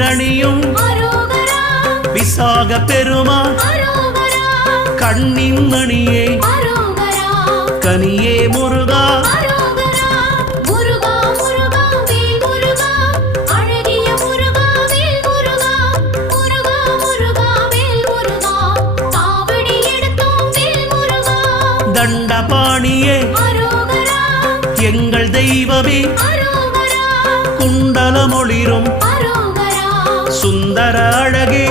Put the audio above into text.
நீரணியும் விசாக பெருமான் கண்ணின் மணியே கனியே முருகா தண்டபாணியே எங்கள் தெய்வமே குண்டலமொளிரும் சுந்தர அழகே